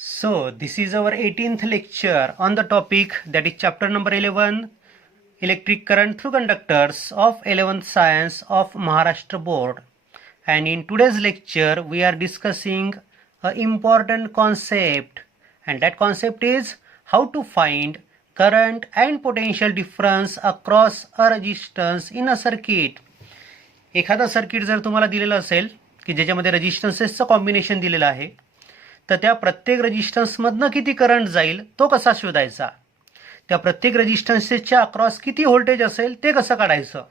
So, this is our 18th lecture on the topic that is chapter number 11 Electric Current Through Conductors of 11th Science of Maharashtra Board. And in today's lecture, we are discussing an important concept, and that concept is how to find current and potential difference across a resistance in a circuit. एखादा circuit जर तुम्हाला दिलेलं असेल की ज्याच्यामध्ये रेजिस्टन्सेसचं combination दिलेलं आहे, तर त्या प्रत्येक रेजिस्टन्समधनं किती करंट जाईल तो कसा शोधायचा, त्या प्रत्येक रेजिस्टन्सेसच्या अक्रॉस किती व्होल्टेज असेल ते कसं काढायचं,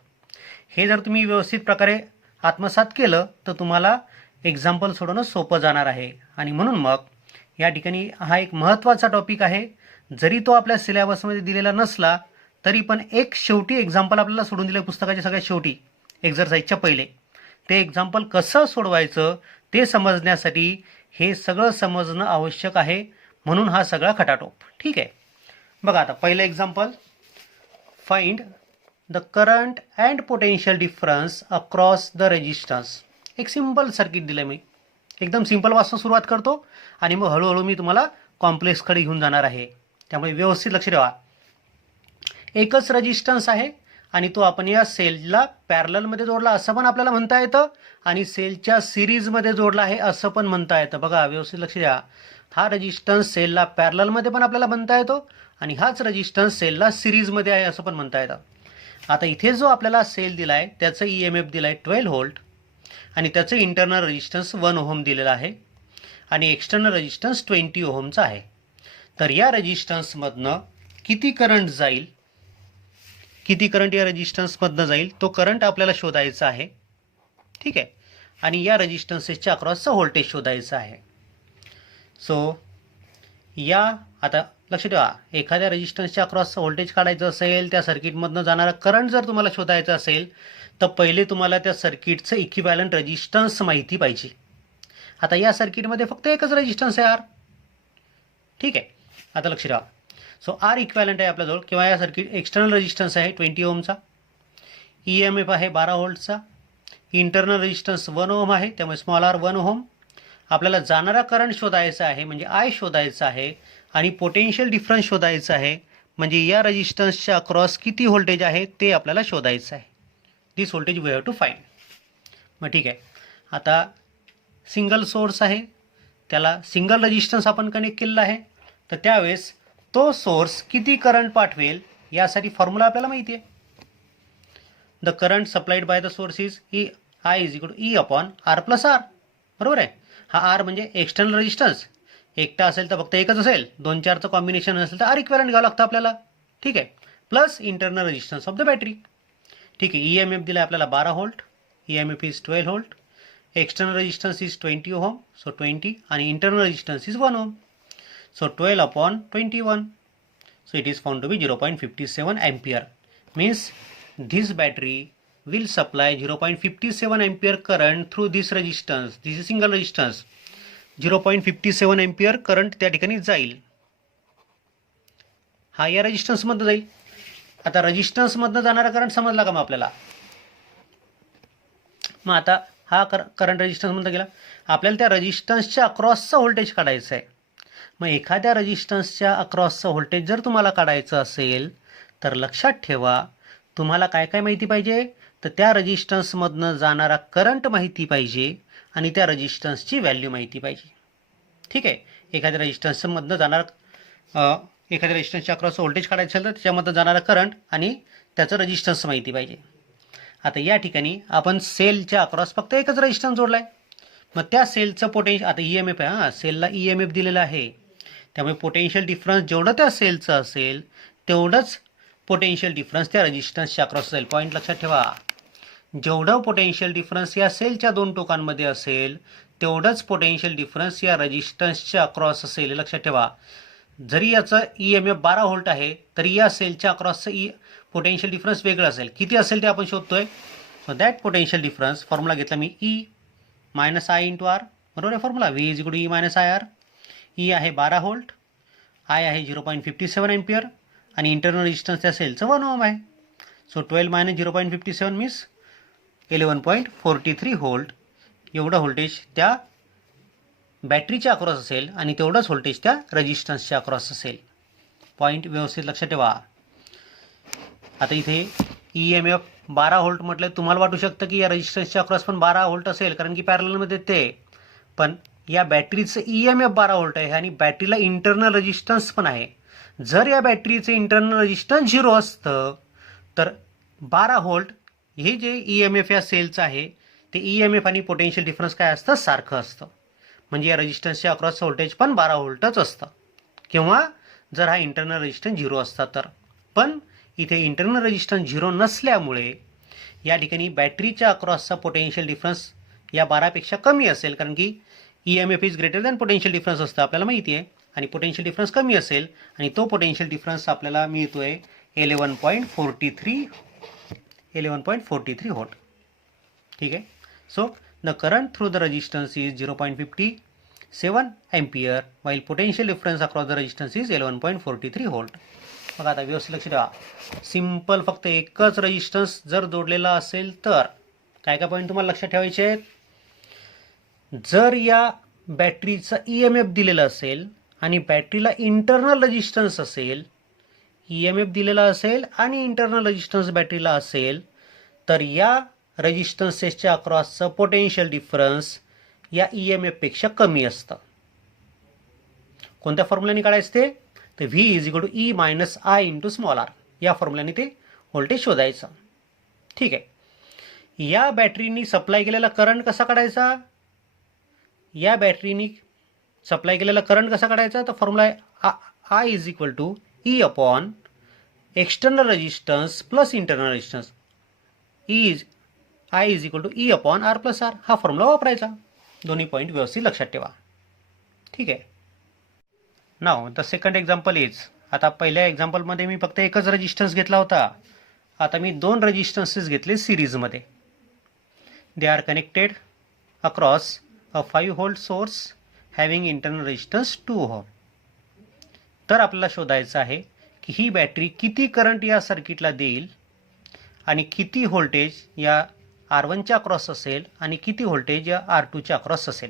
हे जर तुम्ही व्यवस्थित प्रकारे आत्मसात केलं तर तुम्हाला एक्झाम्पल सोडवणं सोपं जाणार आहे. आणि म्हणून मग या ठिकाणी हा एक महत्त्वाचा टॉपिक आहे. जरी तो आपल्या सिलेबसमध्ये दिलेला नसला तरी पण एक शेवटी एक्झाम्पल आपल्याला सोडून दिलं पुस्तकाच्या सगळ्यात शेवटी एक्झरसाइजच्या पहिले. ते एक्झाम्पल कसं सोडवायचं ते समजण्यासाठी हे सगळं समजणं आवश्यक आहे, म्हणून हा सगळा खटाटोप. ठीक आहे, बघा आता पहिलं example, find the current and potential difference across the resistance. एक सिंपल सर्किट दिलं मी, एकदम सिंपल पासून सुरुवात करतो आणि मग हळूहळू मी तुम्हाला कॉम्प्लेक्सकडे घेऊन जाणार आहे. त्यामुळे व्यवस्थित लक्ष ठेवा. एकच रेजिस्टन्स आहे आणि तो आपण या सेलला पॅरललमध्ये जोडला असं पण आपल्याला म्हणता येतं आणि सेलच्या सिरीजमध्ये जोडला आहे असं पण म्हणता येतं. बघा व्यवस्थित लक्ष द्या. हा रेजिस्टन्स सेलला पॅरललमध्ये पण आपल्याला म्हणता येतो आणि हाच रेजिस्टन्स सेलला सिरीजमध्ये आहे असं पण म्हणता येतं. आता इथे जो आपल्याला सेल दिला आहे त्याचं EMF दिला आहे 12 व्होल्ट आणि त्याचं इंटरनल रेजिस्टन्स 1 ओहम दिलेला आहे आणि एक्सटर्नल रेजिस्टन्स 20 ओहमचा आहे. तर या रेजिस्टन्समधनं किती करंट जाईल, किती करंट या रेजिस्टन्समधनं जाईल तो करंट आपल्याला शोधायचा आहे. ठीक आहे, आणि या रेजिस्टन्सेसच्या अक्रॉसचं व्होल्टेज शोधायचं आहे. सो या आता लक्ष ठेवा, एखाद्या रेजिस्टन्सच्या अक्रॉसचं व्होल्टेज काढायचं असेल, त्या सर्किटमधनं जाणारा करंट जर तुम्हाला शोधायचा असेल तर पहिले तुम्हाला त्या सर्किटचं इक्विव्हॅलंट रेजिस्टन्स माहिती पाहिजे. आता या सर्किटमध्ये फक्त एकच रेजिस्टन्स आहे R. ठीक आहे, आता लक्ष ठेवा. सो R इक्विव्हॅलंट आहे आपल्याजवळ किंवा या सर्किट एक्सटर्नल रेजिस्टन्स आहे 20 ओहमचा, EMF आहे 12 व्होल्टचा, इंटरनल रेजिस्टन्स 1 ओहम आहे त्यामुळे स्मॉल r 1 ओहम. आपल्याला जाणारा करंट शोधायचा आहे म्हणजे I शोधायचा आहे आणि पोटेन्शियल डिफरन्स शोधायचा आहे म्हणजे या रेजिस्टन्सच्या अक्रॉस किती व्होल्टेज आहे ते आपल्याला शोधायचं आहे. This voltage we have to find. मग ठीक आहे, आता सिंगल सोर्स आहे, त्याला सिंगल रेजिस्टन्स आपण कनेक्ट केलेला आहे, तर त्यावेळेस तो सोर्स किती करंट पाठवेल यासाठी फॉर्म्युला आपल्याला माहिती आहे. The current supplied by the source is I is equal to E upon R plus R. बरोबर आहे. हा R म्हणजे एक्सटर्नल रेजिस्टन्स, एकटा असेल तर फक्त एकच असेल, 2-4चं कॉम्बिनेशन असेल तर R इक्विव्हॅलंट घ्यावं लागतं आपल्याला. ठीक आहे, plus internal resistance of the battery. ठीक आहे, EMF दिला आपल्याला 12 volt, EMF is 12 volt, external resistance is 20 ohm, so 20 आणि internal resistance is 1 ohm. So 12 upon 21. So it is found to be 0.57 ampere. Means this battery will supply 0.57 ampere current through this resistance. This is single resistance. 0.57 ampere current त्या ठिकाणी जाईल. हा या resistance मधनं जाईल. आता resistance मधनं जाणारा करंट समजला का मग आपल्याला. मग आता हा करंट रेजिस्टन्स मधनं गेला, आपल्याला त्या रेजिस्टन्सच्या अक्रॉसचा व्होल्टेज काढायचा आहे. मग एखाद्या रेजिस्टन्सच्या अक्रॉसचं व्होल्टेज जर तुम्हाला काढायचं असेल तर लक्षात ठेवा, तुम्हाला काय काय माहिती पाहिजे, तर त्या रेजिस्टन्समधनं जाणारा करंट माहिती पाहिजे आणि त्या रेजिस्टन्सची व्हॅल्यू माहिती पाहिजे. ठीक आहे, एखाद्या रेजिस्टन्समधनं एखाद्या रेजिस्टन्सच्या अक्रॉसचं व्होल्टेज काढायचं असेल तर त्याच्यामधनं जाणारा करंट आणि त्याचं रेजिस्टन्स माहिती पाहिजे. आता या ठिकाणी आपण सेलच्या अक्रॉस फक्त एकच रेजिस्टन्स जोडला आहे, मग त्या सेलचं पोटेन्शियल आता EMF आहे, हां सेलला EMF दिलेलं आहे, त्यामुळे पोटेन्शियल डिफरन्स जेवढं त्या सेलचं असेल तेवढंच पोटेन्शियल डिफरन्स त्या रेजिस्टन्सच्या अक्रॉस असेल. पॉईंट लक्षात ठेवा, जेवढं पोटेन्शियल डिफरन्स या सेलच्या दोन टोकांमध्ये असेल तेवढंच पोटेन्शियल डिफरन्स या रेजिस्टन्सच्या अक्रॉस असेल. लक्षात ठेवा, जरी याचं EMF 12 व्होल्ट आहे तरी या सेलच्या अक्रॉसचं पोटेन्शियल डिफरन्स वेगळं असेल. किती असेल ते आपण शोधतोय. So that potential difference formula घेतला मी E minus I into R. बरोबर आहे formula, V is equal to E minus IR. E आहे 12 व्होल्ट, I आहे 0.57 एम्पियर आणि इंटरनल रेजिस्टन्स त्या सेलचं 1 ओहम आहे. सो 12 मायनस 0.57 मीन्स 11.43 व्होल्ट एवढं व्होल्टेज त्या बॅटरीच्या अक्रॉस असेल आणि तेवढंच व्होल्टेज त्या रेजिस्टन्सच्या अक्रॉस असेल. पॉईंट व्यवस्थित लक्षात ठेवा. आता इथे EMF 12 व्होल्ट म्हटलं, तुम्हाला वाटू शकतं की या रेजिस्टन्सच्या अक्रॉस पण 12 व्होल्ट असेल कारण की पॅरललमध्ये ते, पण या बॅटरीचं EMF 12 व्होल्ट आहे आणि बॅटरीला इंटरनल रेजिस्टन्स पण आहे. जर या बॅटरीचं इंटरनल रेजिस्टन्स 0 असतं तर 12 व्होल्ट हे जे EMF या सेलचं आहे ते EMF आणि पोटेन्शियल डिफरन्स काय असतं, सारखं असतं. म्हणजे या रेजिस्टन्सच्या अक्रॉसचं व्होल्टेज पण 12 व्होल्टच असतं, किंवा जर हा इंटरनल रेजिस्टन्स 0 असता तर. पण इथे इंटरनल रेजिस्टन्स 0 नसल्यामुळे या ठिकाणी बॅटरीच्या अक्रॉसचा पोटेन्शियल डिफरन्स या 12पेक्षा कमी असेल, कारण की EMF is greater than potential difference असतं आपल्याला माहिती आहे, आणि पोटेन्शियल डिफरन्स कमी असेल आणि तो पोटेन्शियल डिफरन्स आपल्याला मिळतोय 11.43 व्होल्ट. ठीक आहे. So the current through the resistance is 0.57 ampere while potential difference across the resistance is 11.43 volt. बघा आता व्यवस्थित लक्ष ठेवा. सिम्पल फक्त एकच रेजिस्टन्स जर जोडलेला असेल तर काय काय पॉईंट तुम्हाला लक्षात ठेवायचे आहेत. जर या बॅटरीचा EMF दिलेला असेल आणि बॅटरीला इंटरनल रेजिस्टन्स असेल, EMF दिलेला असेल आणि इंटरनल रेजिस्टन्स बॅटरीला असेल, तर या रेजिस्टन्सेसच्या अक्रॉसचं पोटेन्शियल डिफरन्स या EMFपेक्षा कमी असतं. कोणत्या फॉर्म्युल्याने काढायचं ते, तर V is equal to E minus I into small R, या फॉर्म्युल्याने ते व्होल्टेज शोधायचं. ठीक आहे. या बॅटरीनी सप्लाय केलेला करंट कसा काढायचा, या बॅटरीनी सप्लाय केलेला करंट कसा काढायचा, तर फॉर्म्युला आहे I is equal to E upon external resistance plus internal resistance, I is equal to E upon R plus R. हा फॉर्म्युला वापरायचा. दोन्ही पॉईंट व्यवस्थित लक्षात ठेवा. ठीक आहे. Now the second example is, आता पहिल्या एक्झाम्पलमध्ये मी फक्त एकच रेजिस्टन्स घेतला होता, आता मी 2 रेजिस्टन्सेस घेतले सिरीजमध्ये. They are connected across a 5 volt source having internal resistance 2 ohm. तर आपल्याला शोधायचं आहे की ही बॅटरी किती करंट या सर्किटला देईल आणि किती व्होल्टेज या R1च्या अक्रॉस असेल आणि किती व्होल्टेज या R2च्या अक्रॉस असेल.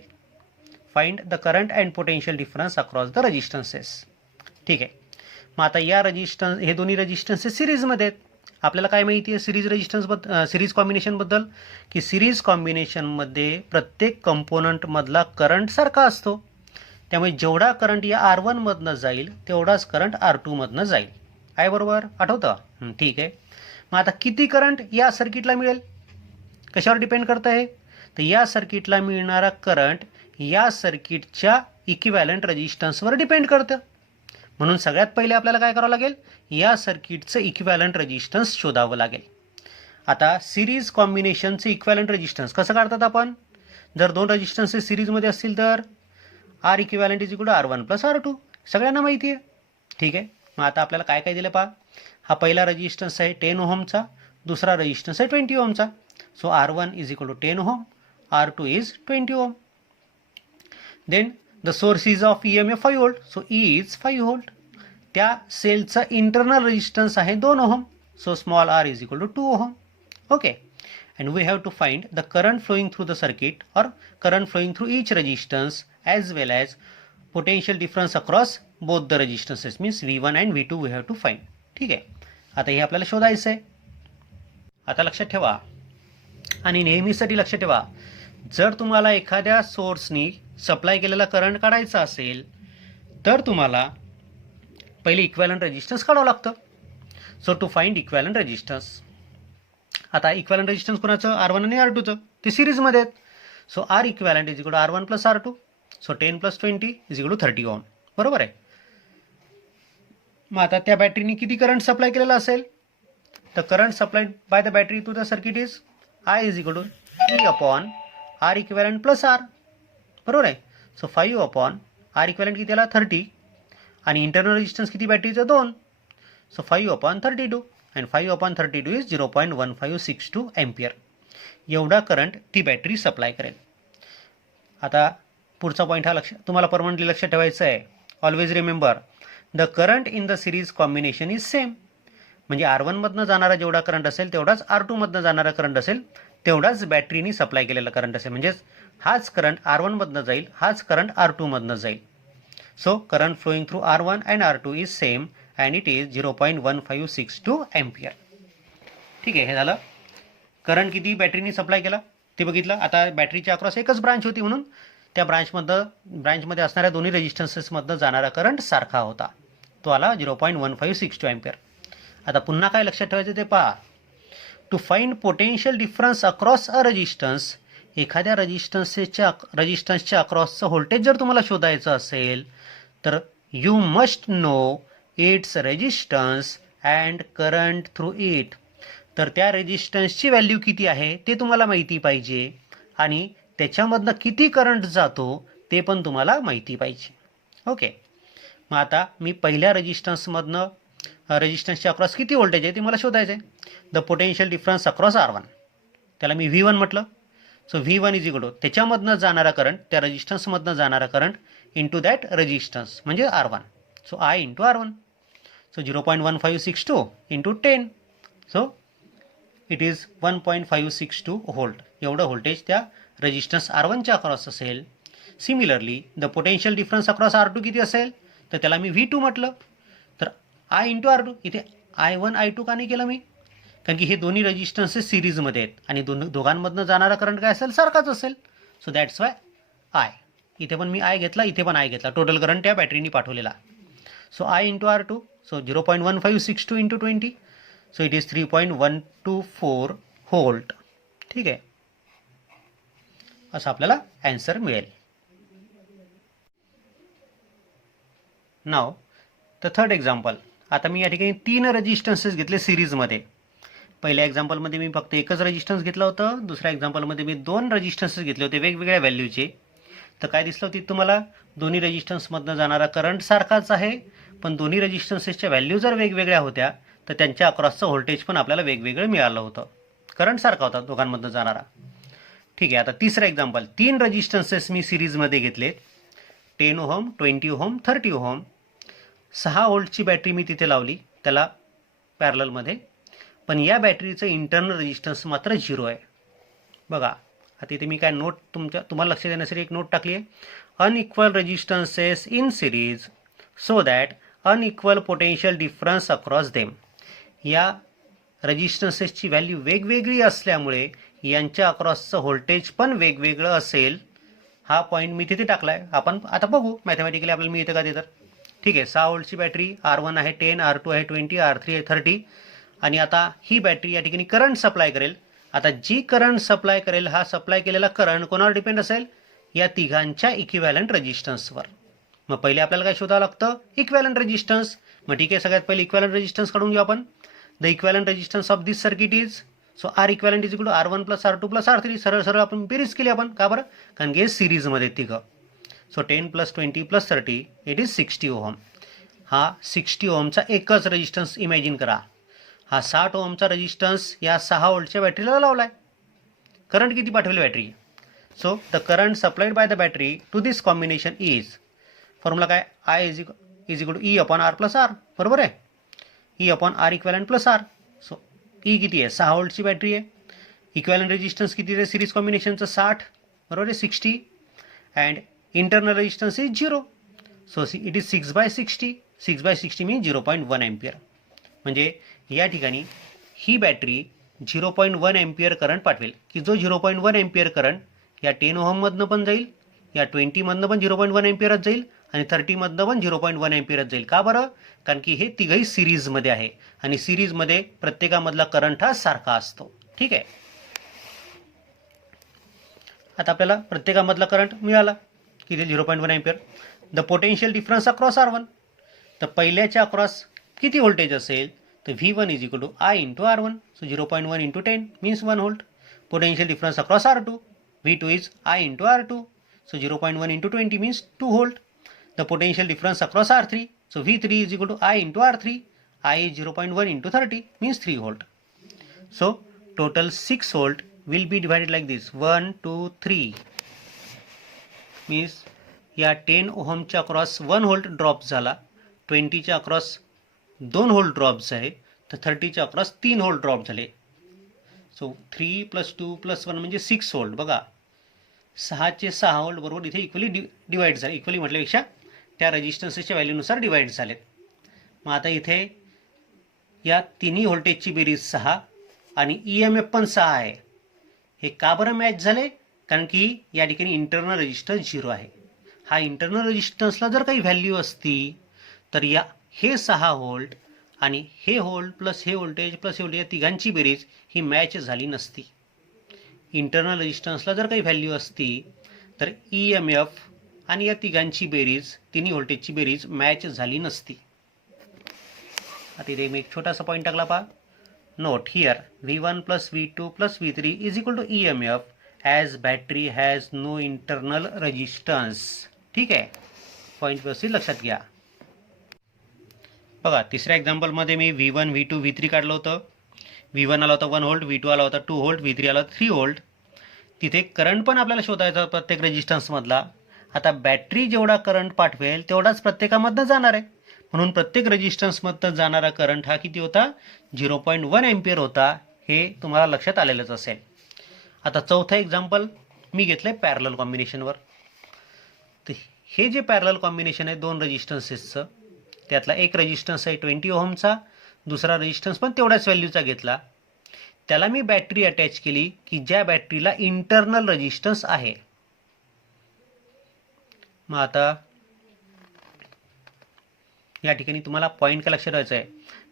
Find the current and potential difference across the resistances. ठीक आहे. मग आता या रेजिस्टन्स, हे दोन्ही रेजिस्टन्सेस सिरीजमध्ये आहेत. आपल्याला काय माहिती आहे सिरीज कॉम्बिनेशनबद्दल, की सिरीज कॉम्बिनेशनमध्ये प्रत्येक कंपोनंटमधला करंट सारखा असतो. त्यामुळे जेवढा करंट या R1 मधनं जाईल तेवढाच करंट R2 मधनं जाईल. आहे बरोबर, आठवतं? ठीक आहे. मग आता किती करंट या सर्किटला मिळेल, कशावर डिपेंड करतं आहे, तर या सर्किटला मिळणारा करंट या सर्किटच्या इक्विव्हॅलंट रेजिस्टन्सवर डिपेंड करतं. म्हणून सगळ्यात पहिले आपल्याला काय करावं लागेल, या सर्किटचं इक्विव्हॅलंट रेजिस्टन्स शोधावं लागेल. आता सिरीज कॉम्बिनेशनचे इक्विव्हॅलंट रेजिस्टन्स कसं काढतात आपण, जर 2 रेजिस्टन्सेस सिरीजमध्ये असतील तर R equivalent is equal to R1 plus R2, सगळ्यांना माहिती आहे. ठीक आहे. मग आता आपल्याला काय काय दिलं पहा. हा पहिला रेजिस्टन्स आहे 10 ओहमचा, दुसरा रेजिस्टन्स आहे 20 ओहमचा. So R1 is equal to 10 ohm, R2 is 20 ohm. Then the source is of EMF 5 volt, so E is 5 volt. त्या सेलचा इंटरनल रेजिस्टन्स आहे 2 ohm, so small r is equal to 2 ohm. Okay. And we have to find the current flowing through the circuit or current flowing through each resistance as well as potential difference across both the resistances, means V1 and V2 we have to find. ठीक आहे. आता हे आपल्याला शोधायचं आहे. आता लक्षात ठेवा आणि नेहमीसाठी लक्षात ठेवा, जर तुम्हाला एखाद्या सोर्सनी सप्लाय केलेला करंट काढायचा असेल तर तुम्हाला पहिले इक्विव्हॅलंट रेजिस्टन्स काढावं लागतं. So to find equivalent resistance, आता इक्विव्हॅलंट रेजिस्टन्स कोणाचं, R1 आणि R2चं, ते सिरीजमध्ये आहेत. So R equivalent is equal to R1 plus R2, so 10 plus 20 is equal to 30 ohm. बरोबर आहे. मग आता त्या बॅटरीने किती करंट सप्लाय केलेला असेल, तर current supplied by the battery to the circuit is I is equal to E upon R equivalent plus R. बरोबर आहे. सो 5 अपॉन R इक्विव्हॅलंट किती आला 30, आणि इंटरनल रेजिस्टन्स किती बॅटरीचं 2, so 5 upon 32, and 5 upon 32 is 0.1562 ampere. एवढा current ती battery supply करेल. आता पुढचा पॉईंट हा तुम्हाला परमनंटली लक्षात ठेवायचा आहे. Always remember the current in the series combination is same. म्हणजे R1 मधनं जाणारा जेवढा करंट असेल तेवढाच R2 मधनं जाणारा करंट असेल, तेवढाच बॅटरीनी सप्लाय केलेला करंट असेल. म्हणजेच हाच करंट R1 मधनं जाईल, हाच करंट R2 मधनं जाईल. So current flowing through R1 and R2 is same and it is 0.1562 ampere. ठीक आहे, हे झालं. करंट किती बॅटरीनी सप्लाय केला ते बघितलं. आता बॅटरीच्या अक्रॉस एकच ब्रांच होती म्हणून त्या ब्रांचमध्ये असणाऱ्या दोन्ही रेजिस्टन्सेसमधनं जाणारा करंट सारखा होता. तो आला 0.1562 एम्पियर. आता पुन्हा काय लक्षात ठेवायचं ते पहा. To find potential difference across a resistance, एखाद्या रेजिस्टन्सच्या अक्रॉसचं व्होल्टेज जर तुम्हाला शोधायचं असेल तर you must know its resistance and current through it. तर त्या रेजिस्टन्सची व्हॅल्यू किती आहे ते तुम्हाला माहिती पाहिजे आणि त्याच्यामधनं किती करंट जातो ते पण तुम्हाला माहिती पाहिजे. ओके, मग आता मी पहिल्या रेजिस्टन्सच्या अक्रॉस किती व्होल्टेज आहे ते मला शोधायचं आहे. The potential difference across R1, त्याला मी V1 म्हटलं. So V1 is equal to त्याच्यामधनं जाणारा करंट, त्या रेजिस्टन्समधनं जाणारा करंट इंटू दॅट रेजिस्टन्स म्हणजे R1. So I into R1. So 0.1562 into 10. So it is 1.562 volt. एवढं व्होल्टेज त्या रेजिस्टन्स R1च्या अक्रॉस असेल. Similarly the potential difference across R2 किती असेल तर त्याला मी V2 म्हटलं. तर I इंटू R2, इथे I1 I2 का नाही केलं मी, कारण की हे दोन्ही रेजिस्टन्सेस सिरीजमध्ये आहेत आणि दोघांमधनं जाणारा करंट काय असेल सारखाच असेल. So that's why I. इथे पण मी I घेतला, इथे पण I घेतला. टोटल करंट त्या बॅटरीनी पाठवलेला. So I into R2. So 0.1562 into 20. So it is 3.124 volt. ठीक आहे, असं आपल्याला ॲन्सर मिळेल. नाव द थर्ड एक्झाम्पल. आता मी या ठिकाणी 3 रेजिस्टन्सेस घेतले सिरीजमध्ये. पहिल्या एक्झाम्पलमध्ये मी फक्त एकच रेजिस्टन्स घेतलं होतं. दुसऱ्या एक्झाम्पलमध्ये मी 2 रेजिस्टन्सेस घेतले होते वेगवेगळ्या व्हॅल्यूचे. तर काय दिसलं होती तुम्हाला, दोन्ही रेजिस्टन्समधनं जाणारा करंट सारखाच आहे, पण दोन्ही रेजिस्टन्सेसच्या व्हॅल्यू जर वेगवेगळ्या होत्या तर त्यांच्या अक्रॉसचं व्होल्टेज पण आपल्याला वेगवेगळं मिळालं होतं. करंट सारखा होता दोघांमधनं जाणारा. ठीक आहे, आता तिसरं एक्झाम्पल. 3 रेजिस्टन्सेस मी सिरीजमध्ये घेतले. 10 ओहम, 20 ओहम, 30 ओहम. 6 व्होल्टची बॅटरी मी तिथे लावली त्याला पॅरललमध्ये, पण या बॅटरीचं इंटरनल रेजिस्टन्स मात्र 0 आहे. बघा आता इथे मी काय नोट तुम्हाला लक्ष देण्यासाठी एक नोट टाकली आहे. Unequal resistances in series so that unequal potential difference across them. या रेजिस्टन्सेसची व्हॅल्यू वेगवेगळी असल्यामुळे यांच्या अक्रॉसचं व्होल्टेज पण वेगवेगळं असेल. हा पॉईंट मी तिथे टाकला आहे. आपण आता बघू मॅथमॅटिकली आपल्याला मिळतं का ते. तर ठीक आहे, 6 व्होल्टची बॅटरी, R1 आहे 10, R2 आहे 20, R3 आहे 30. आणि आता ही बॅटरी या ठिकाणी करंट सप्लाय करेल. आता जी करंट सप्लाय करेल, हा सप्लाय केलेला करंट कोणावर डिपेंड असेल, या तिघांच्या इक्विव्हॅलंट रेजिस्टन्सवर. मग पहिले आपल्याला काय शोधावं लागतं, इक्विव्हॅलंट रेजिस्टन्स. मग ठीक आहे, सगळ्यात पहिले इक्विव्हॅलंट रेजिस्टन्स काढून घेऊ आपण. The equivalent resistance of this circuit is, so R equivalent is equal to R1 plus R2 plus R3. सरळ सरळ आपण बेरीज केली आपण. का बरं, कारण की हे सिरीजमध्ये तिघं. So 10 plus 20 plus 30 it is 60 ohm. हा 60 ओहमचा एकच रेजिस्टन्स इमॅजिन करा. हा 60 ओहमचा रेजिस्टन्स या 6 व्होल्टच्या बॅटरीला लावला आहे. करंट किती पाठवली battery. So the current supplied by the battery to this combination is, formula काय, I is equal to E upon R plus R. बरोबर आहे, E upon R equivalent plus R. So E किती आहे, 6 व्होल्टची battery आहे. Equivalent resistance किती आहे series कॉम्बिनेशनचं, 60. बरोबर आहे, 60. And internal resistance is 0. So it is 6/60. 6/60 mean 0.1 ampere. म्हणजे या ठिकाणी ही बॅटरी 0.1 एम्पियर करंट पाठवेल, की जो 0.1 एम्पियर करंट या 10 ओहममधनं पण जाईल, या 20मधनं पण 0.1 एम्पियरच जाईल आणि 30मधनं पण 0.1 एम्पियरच जाईल. का बरं, कारण की हे तिघही सिरीजमध्ये आहे आणि सिरीजमध्ये प्रत्येकामधला करंट हा सारखा असतो. ठीक आहे, आता आपल्याला प्रत्येकामधला करंट मिळाला किती, 0.1 ampere. The potential difference across R1. तर पहिल्याच्या अक्रॉस किती व्होल्टेज असेल तर V1 is equal to I into R1. So 0.1 into 10 means 1 volt. Potential difference across R2. V2 is I into R2. So 0.1 into 20 means 2 volt. The potential difference across R3. So V3 is equal to I into R3. I is 0.1 into 30 means 3 volt. So total 6 volt will be divided like this, 1, 2, 3 means या 10 ओहमच्या across 1 volt drop झाला, 20च्या across 2 volt drop झाले, तर 30च्या across 3 volt drop झाले. So 3 + 2 + 1 म्हणजे 6 volt. बघा 6चे 6 volt बरोबर इथे इक्वली डिवाईड झाले. इक्वली म्हटल्यापेक्षा त्या रेजिस्टन्सच्या व्हॅल्यूनुसार डिवाईड झालेत. मग आता इथे या तिन्ही व्होल्टेजची बेरीज 6 आणि EMF पण 6 आहे. हे का बरं मॅच झाले? कारण की या ठिकाणी इंटरनल रेजिस्टन्स 0 आहे. हा इंटरनल रेजिस्टन्सला जर काही व्हॅल्यू असती तर या हे 6 व्होल्ट आणि हे व्होल्ट प्लस हे व्होल्टेज प्लस हे व्होल्टेज या तिघांची बेरीज ही मॅच झाली नसती. इंटरनल रेजिस्टन्सला जर काही व्हॅल्यू असती तर EMF आणि या तिघांची बेरीज तिन्ही व्होल्टेजची बेरीज मॅच झाली नसती. आता इथे मी एक छोटासा पॉईंट टाकला पहा. Note here V1 + V2 + V3 is equal to EMF as battery has no internal resistance. ठीक आहे, पॉईंट व्यवस्थित लक्षात घ्या. बघा तिसऱ्या एक्झाम्पलमध्ये मी V1 V2 V3 काढलं होतं. V1 आला होता 1 व्होल्ट, V2 आला होता 2 व्होल्ट, V3 आला 3 व्होल्ट. तिथे करंट पण आपल्याला शोधायचा प्रत्येक रेजिस्टन्समधला. आता बॅटरी जेवढा करंट पाठवेल तेवढाच प्रत्येकामधनं जाणार आहे. म्हणून प्रत्येक रेजिस्टन्समधनं जाणारा करंट हा किती होता? 0.1 एम्पियर होता. हे तुम्हाला लक्षात आलेलंच असेल. आता चौथा एक्झाम्पल मी घेतलं आहे पॅरलल कॉम्बिनेशनवर. तर हे जे पॅरलल कॉम्बिनेशन आहे दोन रेजिस्टन्सेसचं, त्यातला एक रेजिस्टन्स आहे 20 ओहमचा, दुसरा रेजिस्टन्स पण तेवढ्याच व्हॅल्यूचा घेतला. त्याला मी बॅटरी अटॅच केली की ज्या बॅटरीला इंटरनल रेजिस्टन्स आहे. मग आता या ठिकाणी तुम्हाला पॉईंट काय लक्षात ठेवायचं आहे?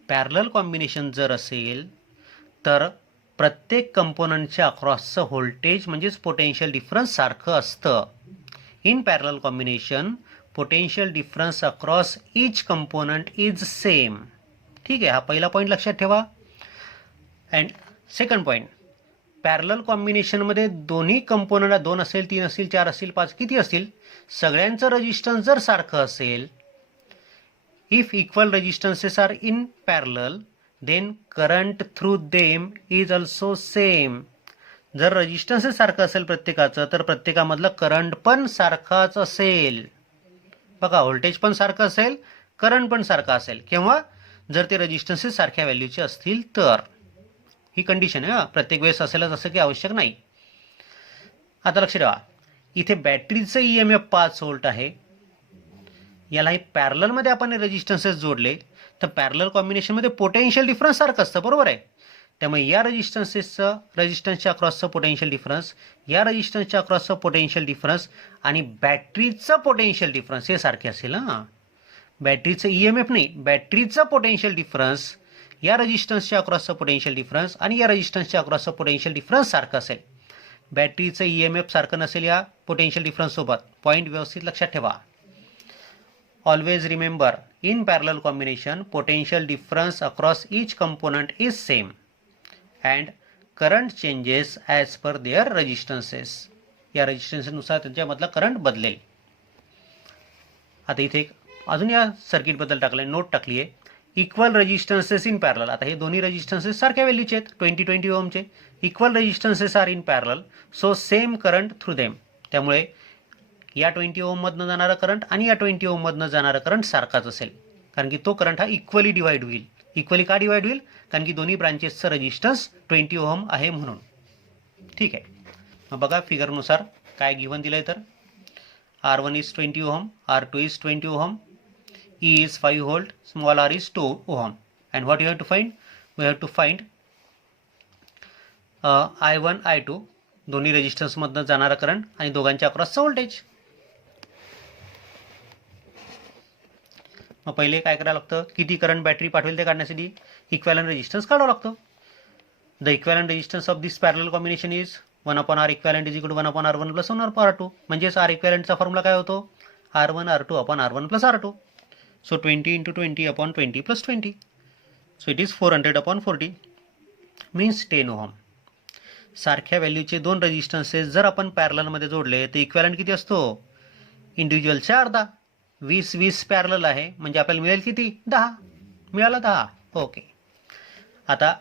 पॅरलल कॉम्बिनेशन जर असेल तर प्रत्येक कंपोनंटच्या अक्रॉसचं व्होल्टेज म्हणजेच पोटेन्शियल डिफरन्स सारखं असतं. In parallel combination potential difference across each component is same. ठीक आहे, हा पहिला पॉईंट लक्षात ठेवा. अँड सेकंड पॉईंट, पॅरलल कॉम्बिनेशनमध्ये दोन्ही कंपोनंटला 2 असेल, 3 असेल, 4 असेल, 5 किती असतील, सगळ्यांचं रेजिस्टन्स जर सारखं असेल, if equal resistances are in parallel then current through them is also same. जर रेजिस्टन्सेस सारखं असेल प्रत्येकाचं तर प्रत्येकामधलं करंट पण सारखाच असेल. बघा व्होल्टेज पण सारखं असेल, करंट पण सारखं असेल. केव्हा? जर ते रेजिस्टन्सेस सारख्या व्हॅल्यूचे असतील तर. ही कंडिशन आहे. प्रत्येक वेळेस असेलच असं की आवश्यक नाही. आता लक्ष ठेवा, इथे बॅटरीचं EMF 5 व्होल्ट आहे. याला हे पॅरललमध्ये आपण रेजिस्टन्सेस जोडले तर पॅरलल कॉम्बिनेशनमध्ये पोटेन्शियल डिफरन्स सारखं असतं, बरोबर आहे. त्यामुळे या रेजिस्टन्सच्या अक्रॉसचं पोटेन्शियल डिफरन्स, या रेजिस्टन्सच्या अक्रॉसचं पोटेन्शियल डिफरन्स आणि बॅटरीचं पोटेन्शियल डिफरन्स हे सारखे असेल. हां, बॅटरीचं EMF नाही, बॅटरीचं पोटेन्शियल डिफरन्स, या रेजिस्टन्सच्या अक्रॉसचं पोटेन्शियल डिफरन्स आणि या रेजिस्टन्सच्या अक्रॉसचं पोटेन्शियल डिफरन्स सारखं असेल. बॅटरीचं EMF सारखं नसेल या पोटेन्शियल डिफरन्ससोबत. पॉईंट व्यवस्थित लक्षात ठेवा. Always remember, in parallel combination potential difference across each component is same and current changes as per their resistances. या रेजिस्टन्सनुसार त्यांच्यामधला करंट बदलेल. आता इथे एक अजून या सर्किटबद्दल टाकलं, नोट टाकली आहे. Equal resistances in parallel. आता हे दोन्ही रेजिस्टन्सेस सारख्या व्हॅल्यूचे आहेत, 20 ओहमचे. Equal resistances are in parallel so same current through them. त्यामुळे या 20 ओहममधनं जाणारा करंट आणि या 20 ओहममधनं जाणारा करंट सारखाच असेल. कारण की तो करंट हा इक्वली डिवाइड होईल. इक्वली का डिवाइड होईल? कारण की दोन्ही ब्रांचेसचं रेजिस्टन्स 20 ओहम आहे म्हणून. ठीक आहे, मग बघा फिगरनुसार काय गिव्हन दिलं आहे तर R1 is 20 ohm, R2 is 20 ohm, E is 5 volt, small r is 2 ohm. And what you have to find? We have to find I1, I2 दोन्ही रेजिस्टन्स मधनं जाणारा करंट आणि दोघांच्या अक्रॉसचं व्होल्टेज. मग पहिले काय करायला लागतं? किती करंट बॅटरी पाठवेल ते काढण्यासाठी इक्वॅलंट रेजिस्टन्स काढावं लागतं. The equivalent resistance of this parallel combination is 1/R equivalent is equal to 1/R1 plus 1/R2. म्हणजेच R इक्वॅलंटचा फॉर्म्युला काय होतो? R1 R2 upon R1 plus R2. So 20 into 20 upon 20 plus 20. So it is 400 upon 40 means 10 ohm. सारख्या व्हॅल्यूचे दोन रेजिस्टन्सेस जर आपण पॅरललमध्ये जोडले तर इक्वॅलंट किती असतो? इंडिव्हिज्युअलच्या अर्धा. 20 पॅरलल आहे म्हणजे आपल्याला मिळेल किती? 10. मिळाला 10. ओके. आता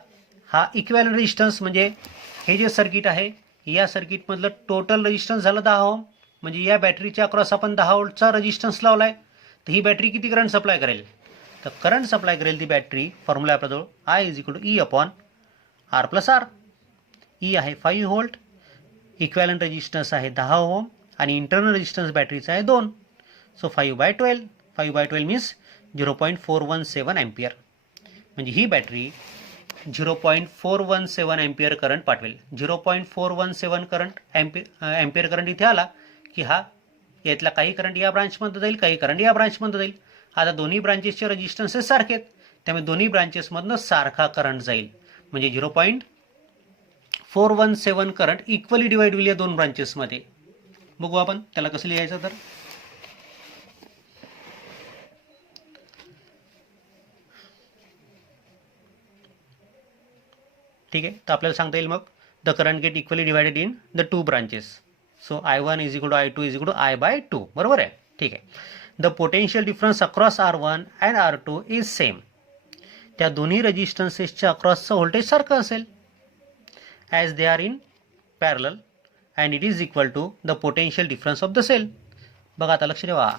हा इक्वॅलंट रेजिस्टन्स म्हणजे हे जे सर्किट आहे या सर्किटमधलं टोटल रेजिस्टन्स झालं 10 ओम. म्हणजे या बॅटरीच्या अक्रॉस आपण 10 व्होल्टचा रेजिस्टन्स लावलाय. तर ही बॅटरी किती करंट सप्लाय करेल? तर करंट सप्लाय करेल ती बॅटरी, फॉर्म्युला आपल्याजवळ I is equal to E upon R plus R. E आहे 5 व्होल्ट, इक्वॅलंट रेजिस्टन्स आहे 10 ओम आणि इंटरनल रेजिस्टन्स बॅटरीचा आहे 2. So 5/12, 5/12 means 0.417 ampere. म्हणजे ही बॅटरी 0.417 अँपियर करंट पाठवेल. 0.417 करंट अँपियर करंट इथे आला की हा यातला काही करंट या ब्रांचमध्ये जाईल, काही करंट या ब्रांचमध्ये जाईल. आता दोन्ही ब्रांचेसचे रेजिस्टन्सेस सारखे आहेत, त्यामुळे दोन्ही ब्रांचेसमधनं सारखा करंट जाईल. म्हणजे 0.417 करंट इक्वली डिवाइड होईल या दोन ब्रांचेसमध्ये. बघू आपण त्याला कसं लिहायचं तर. ठीक आहे, तर आपल्याला सांगता येईल मग the current get equally divided in the two branches. So I1 is equal to I2 is equal to I/2. बरोबर आहे. ठीक आहे. The potential difference across R1 and R2 is same. त्या दोन्ही रेजिस्टन्सेसच्या अक्रॉसचं व्होल्टेज सारखं असेल as they are in parallel and it is equal to the potential difference of the cell. बघा आता लक्ष ठेवा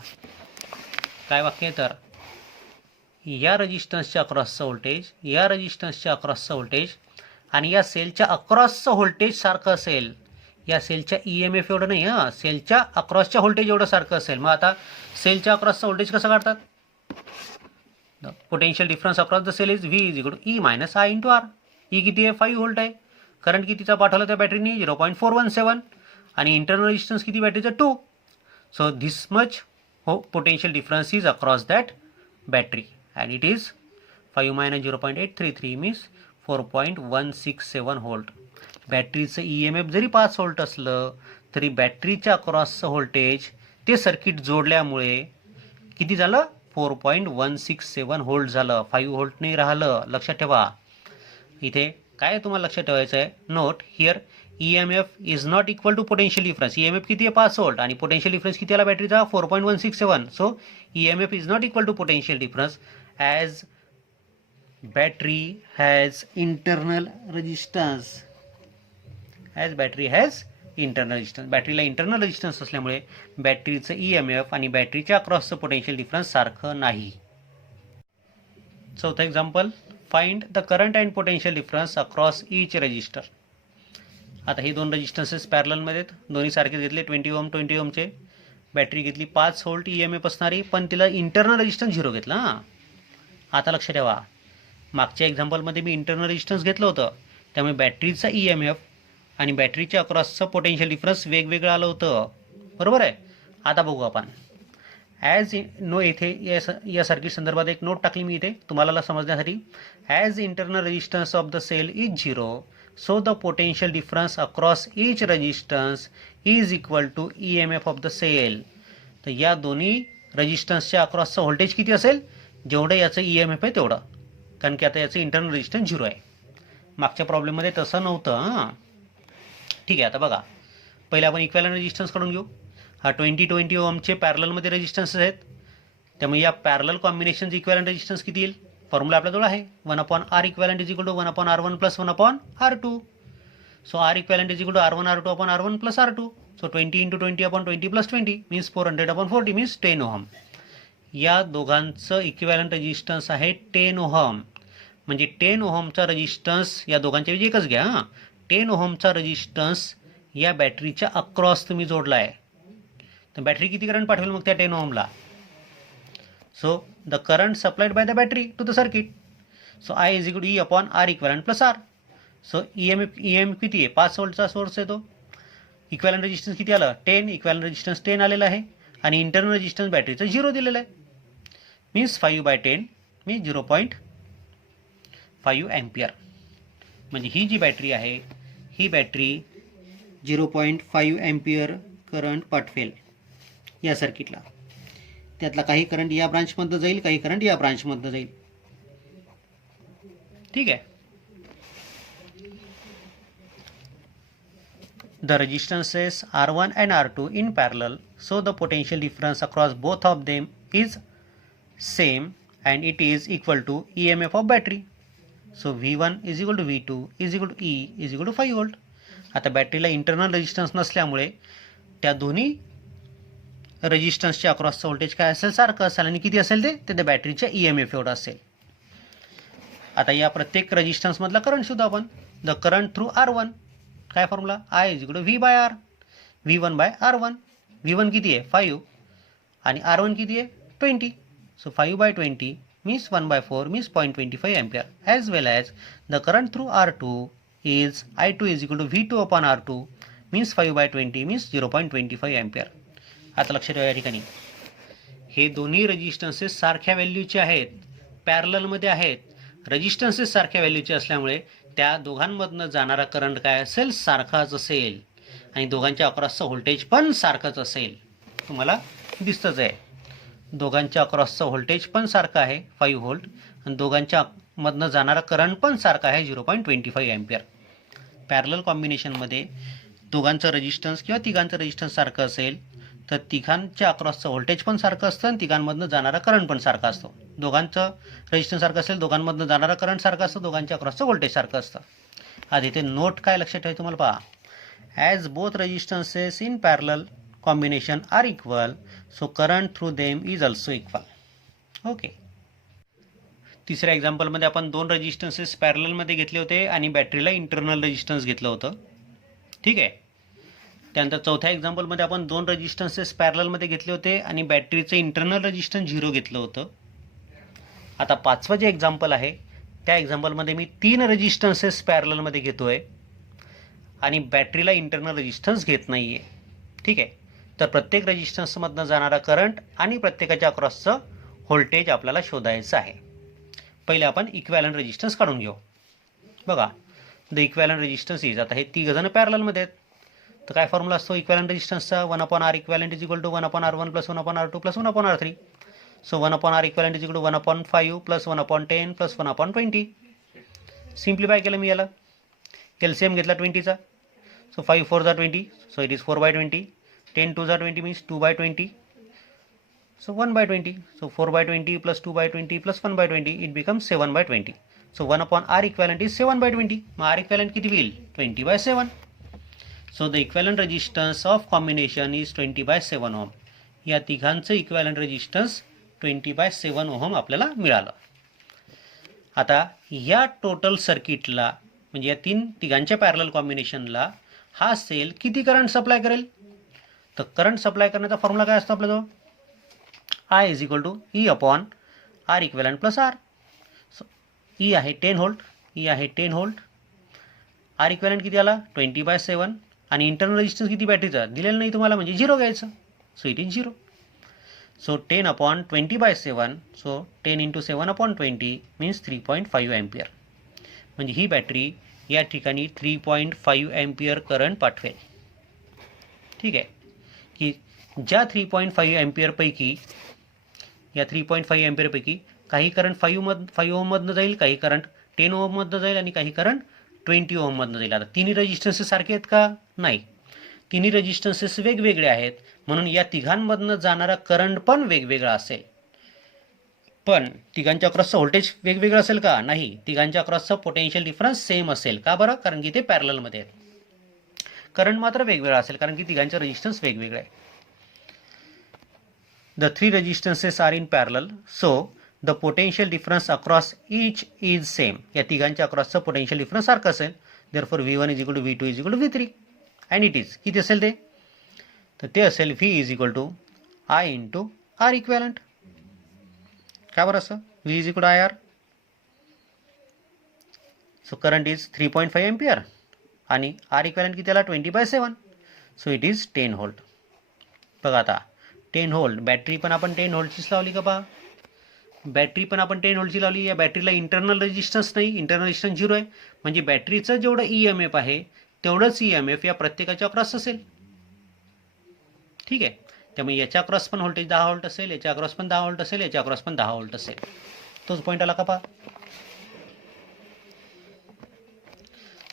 काय वाक्य आहे तर, या रेजिस्टन्सच्या अक्रॉसचं व्होल्टेज, या रेजिस्टन्सच्या अक्रॉसचं व्होल्टेज आणि या सेलच्या अक्रॉसचं व्होल्टेज सारखं असेल. या सेलच्या EMF एवढं नाही, हां सेलच्या अक्रॉसच्या व्होल्टेज एवढं सारखं असेल. मग आता सेलच्या अक्रॉसचं व्होल्टेज कसं काढतात? The potential difference across the cell is V is equal to E minus I into R. E किती आहे? 5 व्होल्ट आहे. करंट कितीचा पाठवला त्या बॅटरीने? 0.417 आणि इंटरनल रेजिस्टन्स किती बॅटरीचा? 2. So this much potential difference is across that battery and it is 5 minus 0.833 means 4.167 volt. बॅटरीचं EMF जरी 5 व्होल्ट असलं तरी बॅटरीच्या अक्रॉसचं व्होल्टेज ते सर्किट जोडल्यामुळे किती झालं? 4.167 व्होल्ट झालं. 5 व्होल्ट नाही राहिलं. लक्षात ठेवा. इथे काय तुम्हाला लक्षात ठेवायचं आहे? Note here EMF is not equal to potential difference. EMF किती आहे? 5 व्होल्ट आणि पोटेन्शियल डिफरन्स किती आला बॅटरीचा? 4.167. So EMF is not equal to potential difference as battery has internal resistance. as battery has internal resistance. बॅटरीला internal resistance असल्यामुळे बॅटरीचं EMF आणि बॅटरीच्या अक्रॉसचं पोटेन्शियल डिफरन्स सारखं नाही. चौथं example, find the current and potential difference across each resistor. आता हे दोन रेजिस्टन्सेस पॅरललमध्ये आहेत, दोन्ही सारखे घेतले 20 ओम 20 ओमचे. बॅटरी घेतली 5 व्होल्ट EMF असणारी, पण तिला इंटरनल रेजिस्टन्स 0 घेतला. हां आता लक्ष ठेवा, मागच्या एक्झाम्पलमध्ये मी इंटरनल रेजिस्टन्स घेतलं होतं, त्यामुळे बॅटरीचा EMF आणि बॅटरीच्या अक्रॉसचं पोटेन्शियल डिफरन्स वेगवेगळं आलं होतं. बरोबर आहे. आता बघू आपण ॲज नो इथे या सर्किट संदर्भात एक नोट टाकली मी इथे तुम्हाला समजण्यासाठी. As internal resistance of the cell is 0 so the potential difference across each resistance is equal to EMF of the cell. तर या दोन्ही रेजिस्टन्सच्या अक्रॉसचं व्होल्टेज किती असेल? जेवढं याचं EMF आहे तेवढं, कारण की आता याचं इंटरनल रेजिस्टन्स 0 आहे. मागच्या प्रॉब्लेममध्ये तसं नव्हतं. हां ठीक आहे. आता बघा पहिले आपण इक्वॅलंट रेजिस्टन्स काढून घेऊ. हा 20 ओमचे पॅरललमध्ये रेजिस्टन्सेस आहेत, त्यामुळे या पॅरलल कॉम्बिनेशनचं इक्वॅलंट रेजिस्टन्स किती येईल? फॉर्म्युला आपल्याजवळ आहे 1/R equivalent is equal to 1/R1 plus 1/R2. So R equivalent is equal to R1R2/R1 plus R2. So 20 × 20/20 plus 20 means 400/40 means 10 ohm. या दोघांचं इक्विवॅलंट रेजिस्टन्स आहे 10 ओहम. म्हणजे 10 ओहमचा रेजिस्टन्स या दोघांच्या ऐवजी एकच घ्या. 10 ओहमचा रेजिस्टन्स या बॅटरीच्या अक्रॉस तुम्ही जोडला आहे, तर बॅटरी किती करंट पाठवेल मग त्या 10 ओहमला? So the current supplied by the battery to the circuit. So I is equal to E/R equivalent plus R. So EMF किती आहे? 5 व्होल्टचा सोर्स आहे तो. इक्वॅलंट रेजिस्टन्स किती आलं? 10. इक्वॅलंट रेजिस्टन्स 10 आलेला आहे आणि इंटरनल रेजिस्टन्स बॅटरीचं 0 दिलेलं आहे. Means 5/10 means 0.5 ampere. म्हणजे ही जी बॅटरी आहे ही बॅटरी 0.5 अँपियर करंट पाठवेल या सर्किटला. त्यातला काही करंट या ब्रांचमधनं जाईल, काही करंट या ब्रांचमधनं जाईल. ठीक आहे. The resistances R1 and R2 in parallel, so the potential difference across both of them is same and it is equal to EMF of battery. So V1 is equal to V2 is equal to E is equal to 5 volt. आता बॅटरीला internal resistance नसल्यामुळे त्या दोन्ही रेजिस्टन्सच्या अक्रॉसचं voltage काय असेल? सारखं असेल. आणि किती असेल ते? त्या बॅटरीच्या EMF एवढं असेल. आता या प्रत्येक रेजिस्टन्समधला करंट शोधू आपण. The current through R1. काय formula I is equal to V by R, V1 by R1. V1 किती आहे 5 आणि R1 किती आहे 20. So 5 by 20 means 1 by 4 means 0.25 ampere, as well as the current through R2 is I2 is equal to V2 upon R2 means 5 by 20 means 0.25 ampere. आता लक्षात ठेवा या ठिकाणी हे दोन्ही रेजिस्टन्सेस सारख्या व्हॅल्यूचे आहेत, पॅरललमध्ये आहेत. रेजिस्टन्सेस सारख्या व्हॅल्यूचे असल्यामुळे त्या दोघांमधनं जाणारा करंट काय असेल सारखाच असेल आणि दोघांच्या अक्रॉसचं व्होल्टेज पण सारखंच असेल. तुम्हाला दिसतंच आहे दोघांच्या अक्रॉसचं व्होल्टेज पण सारखं आहे 5 व्होल्ट आणि दोघांच्या मधनं जाणारा करंट पण सारखा आहे 0.25 एम्पियर. पॅरलल कॉम्बिनेशनमध्ये दोघांचं रेजिस्टन्स किंवा तिघांचं रेजिस्टन्स सारखं असेल तर तिघांच्या अक्रॉसचं व्होल्टेज पण सारखं असतं आणि तिघांमधनं जाणारा करंट पण सारखा असतो. दोघांचं रेजिस्टन्स सारखं असेल, दोघांमधनं जाणारा करंट सारखं असतं, दोघांच्या अक्रॉसचं व्होल्टेज सारखं असतं. आधी ते नोट काय लक्षात ठेवायचं तुम्हाला पहा. As both resistances in parallel combination are equal, so current through them is also equal. Okay. तिसऱ्या एक्झाम्पलमध्ये आपण दोन रेजिस्टन्सेस पॅरललमध्ये घेतले होते आणि बॅटरीला इंटरनल रेजिस्टन्स घेतलं होतं. ठीक आहे. त्यानंतर चौथ्या एक्झाम्पलमध्ये आपण दोन रेजिस्टन्सेस पॅरललमध्ये घेतले होते आणि बॅटरीचं इंटरनल रेजिस्टन्स 0 घेतलं होतं. आता पाचवं जे एक्झाम्पल आहे त्या एक्झाम्पलमध्ये मी 3 रेजिस्टन्सेस पॅरललमध्ये घेतो आहे आणि बॅटरीला इंटरनल रेजिस्टन्स घेत नाही आहे. ठीक आहे. तर प्रत्येक रेजिस्टन्समधनं जाणारा करंट आणि प्रत्येकाच्या अक्रॉसचं व्होल्टेज आपल्याला शोधायचं आहे. पहिले आपण इक्वॅलंट रेजिस्टन्स काढून घेऊ. बघा द इक्वॅलंट रेजिस्टन्स इज, आता हे तिघ जण पॅरललमध्ये आहेत तर काय फॉर्म्युला असतो इक्वॅलंट रेजिस्टन्सचा 1/R equivalent is equal to 1/R1 plus 1/R2 plus 1/R3. So 1/R equivalent is equal to 1/5 plus 1/10 plus 1/20. Simplify केलं मी याला, एलसीएम घेतला 20चा. सो 5 4 जा 20, सो इट इज 4/20. 10 2 जा 20 means 2/20. So 1/20. So 4/20 plus 2/20 plus 1/20 it becomes 7/20. So 1/R equivalent is 7/20. मग R equivalent किती होईल 20/7. So the equivalent resistance of combination is 20/7 ohm. या तिघांचं इक्विव्हॅलंट रेजिस्टन्स 20/7 ओहम आपल्याला मिळालं. आता या टोटल सर्किटला म्हणजे या तिघांच्या पॅरलल कॉम्बिनेशनला हा सेल किती करंट सप्लाय करेल. तर करंट सप्लाय करण्याचा फॉर्म्युला काय असतो आपल्याजवळ I is equal to E upon R equivalent plus R. E आहे 10 व्होल्ट, ई आहे 10 व्होल्ट. आर इक्वॅलंट किती आला 20/7 आणि इंटरनल रेजिस्टन्स किती बॅटरीचा दिलेलं नाही तुम्हाला म्हणजे 0 घ्यायचं. So it is 0. So 10 upon 20/7, so 10 into 7/20 means 3.5 ampere. म्हणजे ही बॅटरी या ठिकाणी 3.5 एम्पियर करंट पाठवेल. ठीक आहे की ज्या 3.5 एम्पियरपैकी या 3.5 एम्पियरपैकी काही करंट 5 ओहममधनं जाईल, काही करंट 10 ओहममधनं जाईल आणि काही करंट 20 ओहममधनं जाईल. आता तिन्ही रेजिस्टन्सेस सारखे आहेत का नाही, तिन्ही रेजिस्टन्सेस वेगवेगळे आहेत म्हणून या तिघांमधनं जाणारा करंट पण वेगवेगळा असेल. पण तिघांच्या अक्रॉसचं व्होल्टेज वेगवेगळं असेल का नाही, तिघांच्या अक्रॉसचं पोटेन्शियल डिफरन्स सेम असेल. का बरं, कारण की ते पॅरललमध्ये आहेत. करंट मात्र वेगवेगळा असेल कारण की तिघांचे रेजिस्टन्स वेगवेगळे आहे. The three resistances are in parallel, so the potential difference across each is same. या तिघांच्या अक्रॉसचं पोटेन्शियल डिफरन्स सारखं असेल. therefore V1 is equal to V2 is equal to V3 and it is किती असेल ते, तर ते असेल V is equal to I into R equivalent. काय बरं असं V is equal to IR. so current is 3.5 ampere आणि R equivalent किती आला 20/7. So it is 10 volt. बघा आता 10 व्होल्ट बॅटरी पण आपण 10 व्होल्टचीच लावली का पहा, बॅटरी पण आपण 10 व्होल्टची लावली. या बॅटरीला इंटरनल रेजिस्टन्स नाही, इंटरनल रेजिस्टन्स 0 आहे म्हणजे बॅटरीचं जेवढं EMF आहे तेवढंच EMF या प्रत्येकाच्या अक्रॉस असेल. ठीक आहे. त्यामुळे याच्या अक्रॉस पण व्होल्टेज 10 व्होल्ट असेल, याच्या अक्रॉस पण 10 व्होल्ट असेल, याच्या अक्रॉस पण 10 व्होल्ट असेल. तोच पॉईंट आला का पहा.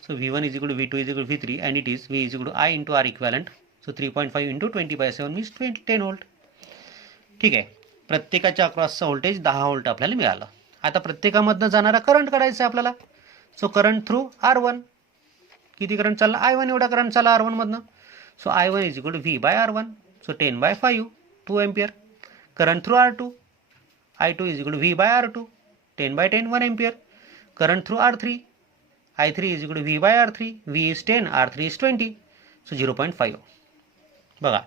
So V1 is equal to V2 is equal to V3 and it is V is equal to I into R equivalent. So 3.5 into 20/7 means 10 volt. ठीक आहे. प्रत्येकाच्या अक्रॉसचं व्होल्टेज 10 व्होल्ट आपल्याला मिळालं. आता प्रत्येकामधनं जाणारा करंट काढायचा आहे आपल्याला. सो करंट थ्रू R1 किती करंट चालला I1 एवढा करंट चालला R1 मधनं. So I1 is equal to V by R1. So 10/5 2 ampere. Current through R2 I2 is equal to V by R2 10/10 1 ampere. Current through R3 I3 is equal to V by R3. V is 10, R3 is 20. So 0.5. बघा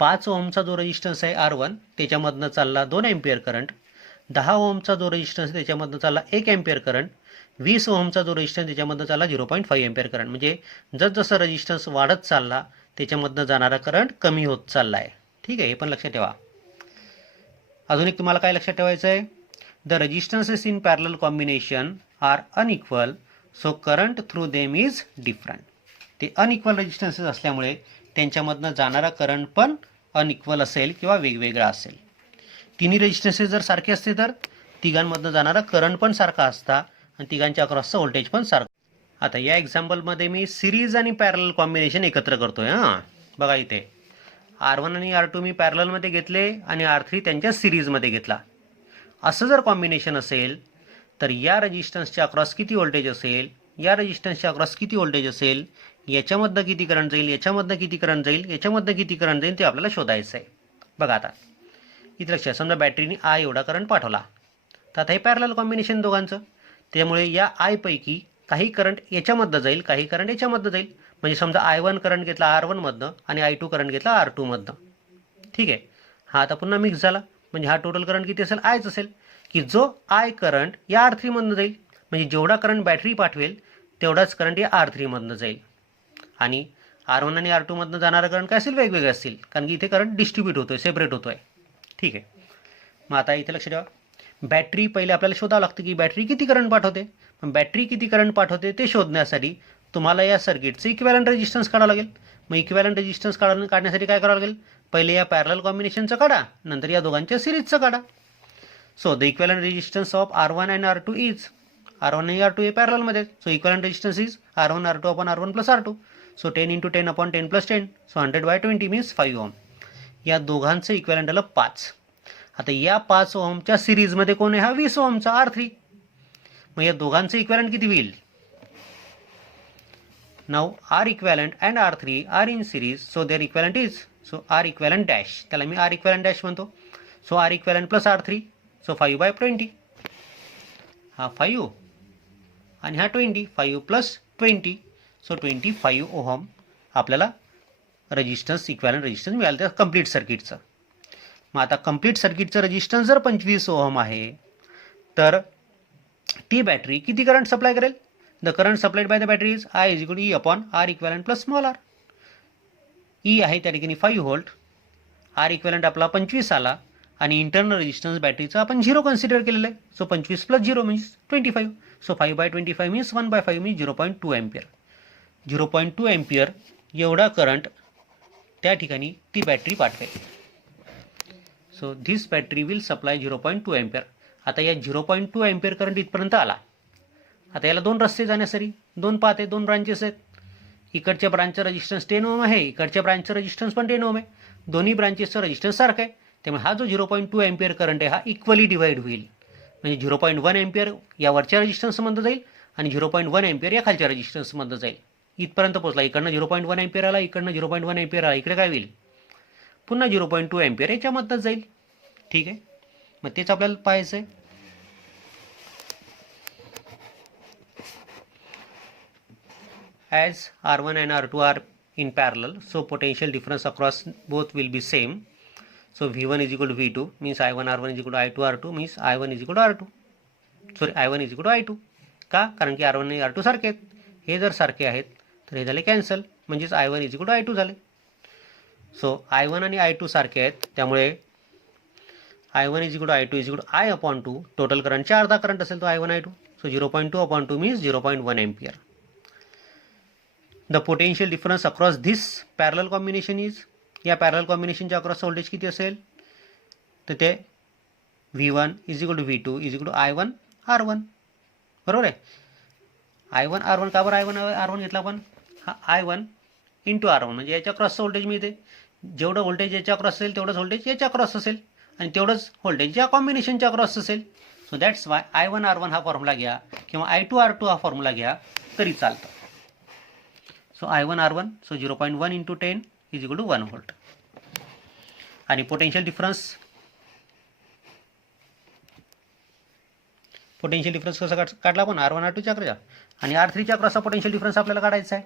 5 ओहमचा जो resistance आहे R1 त्याच्यामधनं चालला 2 ampere current. 10 ओहमचा जो resistance त्याच्यामधनं चालला 1 एम्पियर करंट. 20 ओहमचा जो रेजिस्टन्स त्याच्यामधनं चालला 0.5 एम्पियर करंट. म्हणजे जसजसं रेजिस्टन्स वाढत चालला त्याच्यामधनं जाणारा करंट कमी होत चालला आहे. ठीक आहे, हे पण लक्षात ठेवा. अजून एक तुम्हाला काय लक्षात ठेवायचं आहे, the resistances in parallel combination are unequal, so current through them is different. ते अनइक्वल रेजिस्टन्सेस असल्यामुळे त्यांच्यामधनं जाणारा करंट पण अनइक्वल असेल किंवा वेगवेगळा असेल. तिन्ही रेजिस्टन्सेस जर सारखे असते तर तिघांमधनं जाणारा करंट पण सारखा असता आणि तिघांच्या अक्रॉसचं व्होल्टेज पण सारखं. आता या एक्झाम्पलमध्ये मी सिरीज आणि पॅरलल कॉम्बिनेशन एकत्र करतोय. हां बघा इथे R1 आणि R2 मी पॅरललमध्ये घेतले आणि R3 त्यांच्या सिरीजमध्ये घेतला. असं जर कॉम्बिनेशन असेल तर या रेजिस्टन्सच्या अक्रॉस किती व्होल्टेज असेल, या रेजिस्टन्सच्या अक्रॉस किती व्होल्टेज असेल, याच्यामधनं किती करंट जाईल, याच्यामधनं किती करंट जाईल, याच्यामधनं किती करंट जाईल ते आपल्याला शोधायचं आहे. बघा आता इथे लक्षात, समजा बॅटरीने I एवढा करंट पाठवला, तर आता हे पॅरलल कॉम्बिनेशन दोघांचं, त्यामुळे या I पैकी काही करंट याच्यामधनं जाईल, काही करंट याच्यामधनं जाईल. म्हणजे समजा I1 करंट घेतला R1मधनं आणि I2 करंट घेतला R2मधनं. ठीक आहे, हा आता पुन्हा मिक्स झाला, म्हणजे हा टोटल करंट किती असेल, Iच असेल, की जो I करंट या R3मधनं जाईल. म्हणजे जेवढा करंट बॅटरी पाठवेल तेवढाच करंट या R3मधनं जाईल. आणि R1 आणि R2मधनं जाणारा करंट काय असेल, वेगवेगळे असतील, कारण की इथे करंट डिस्ट्रीब्यूट होतोय, सेपरेट होतोय. ठीक आहे, मग आता इथे लक्ष ठेवा, बॅटरी पहिले आपल्याला शोधावं लागतं की बॅटरी किती करंट पाठवते. पण बॅटरी किती करंट पाठवते ते शोधण्यासाठी तुम्हाला या सर्किटचं इक्विव्हॅलंट रेजिस्टन्स काढावं लागेल. मग इक्विव्हॅलंट रेजिस्टन्स काढण्यासाठी काय करावं लागेल, पहिले या पॅरलल कॉम्बिनेशनचं काढा, नंतर या दोघांच्या सिरीजचं काढा. So the equivalent resistance of R1 and R2 is, R1 आणि R2 हे पॅरललमध्ये, so equivalent resistance is R1 R2 upon R1 plus R2. So 10 into 10 upon 10 plus 10, so 100/20 means 5 ohm. या दोघांचं इक्विव्हॅलंट आलं 5. आता या 5 ओहमच्या सिरीजमध्ये कोण आहे, हा 20 ओहमचा R3. मग या दोघांचं इक्विव्हॅलंट किती होईल. Now R equivalent and R3 are in series, so their equivalent is, so R equivalent dash, त्याला मी R equivalent dash म्हणतो. So R equivalent plus R3, so 5/20, हा 5 आणि हा 20, 5 प्लस 20, सो 25 ओहम आपल्याला रेजिस्टन्स, इक्विव्हॅलंट रेजिस्टन्स मिळालं त्या complete सर्किटचं. मग आता कंप्लीट सर्किटचं रेजिस्टन्स जर 25 ओहम आहे तर ती बॅटरी किती करंट सप्लाय करेल. The current supplied by the battery is I is equal to E upon R equivalent plus small r. E आहे त्या ठिकाणी 5 व्होल्ट, R equivalent आपला 25 आला आणि इंटरनल रेजिस्टन्स बॅटरीचा आपण 0 कन्सिडर केलेलं आहे. So 25 plus 0 means 25. So 5/25 means 1/5 means 0.2 ampere. 0.2 ampere एवढा करंट त्या ठिकाणी ती बॅटरी पाठवेल. So this battery will supply 0.2 ampere. आता या 0.2 एम्पियर करंट इथपर्यंत आला. आता याला दोन रस्ते जाण्यासाठी, दोन पाथ आहेत, दोन ब्रांचेस आहेत. इकडच्या ब्रांचचं रेजिस्टन्स 10 ओहम आहे, इकडच्या ब्रांचचं रेजिस्टन्स पण 10 ओहम आहे. दोन्ही ब्रांचेसचं रेजिस्टन्स सारखं आहे, त्यामुळे हा जो 0.2 एम्पियर करंट आहे हा इक्वली डिवाइड होईल. म्हणजे 0.1 एम्पियर या वरच्या रेजिस्टन्समधनं जाईल आणि 0.1 एम्पियर या खालच्या रेजिस्टन्समधनं जाईल. इथपर्यंत पोहोचला, इकडनं 0.1 एम्पियर आला, इकडनं 0.1 एम्पियर आला, इकडे काय होईल, पुन्हा 0.2 एम्पियर याच्यामधनंच जाईल. ठीक आहे, मग तेच आपल्याला पाहायचं आहे. As R1 and R2 are in parallel, so potential difference across both will be same. So V1 is equal to V2 means I1 R1 is equal to I2 R2 means I1 is equal to R2. Sorry, I1 is equal to I2. का, कारण की R1 आणि R2 सारखे आहेत. हे जर सारखे आहेत तर हे झाले कॅन्सल, म्हणजेच I1 is equal to I2 झाले. सो I1 आणि I2 सारखे आहेत, त्यामुळे I1 is equal to I2 is equal to I upon 2. Total करंटचा अर्धा करंट असेल तो I1 I2. So 0.2 upon 2 means 0.1 ampere. The potential difference across this parallel combination is, या पॅरलल कॉम्बिनेशनच्या अक्रॉस व्होल्टेज किती असेल, तर ते V1 is equal to V2 is equal to I1 R1. बरोबर आहे. I1 R1, का बरं I1 R1 घेतला आपण, हा I1 इंटू R1, म्हणजे याच्या क्रॉसचं व्होल्टेज मिळते. जेवढं व्होल्टेज याच्या क्रॉस असेल तेवढंच व्होल्टेज याच्या क्रॉस असेल आणि तेवढंच व्होल्टेज या कॉम्बिनेशनच्या क्रॉस असेल. So that's why I1 R1 हा फॉर्म्युला घ्या किंवा I2 R2 हा फॉर्म्युला घ्या तरी चालतं. So I1 R1, so 0.1 into 10 is equal to 1 volt. आणि पोटेन्शियल पोटेन्शियल डिफरन्स कसा काढला आपण R1 R2 च्या अक्रॉसचा, आणि R3 च्या अक्रॉसचा पोटेन्शियल डिफरन्स आपल्याला काढायचा आहे.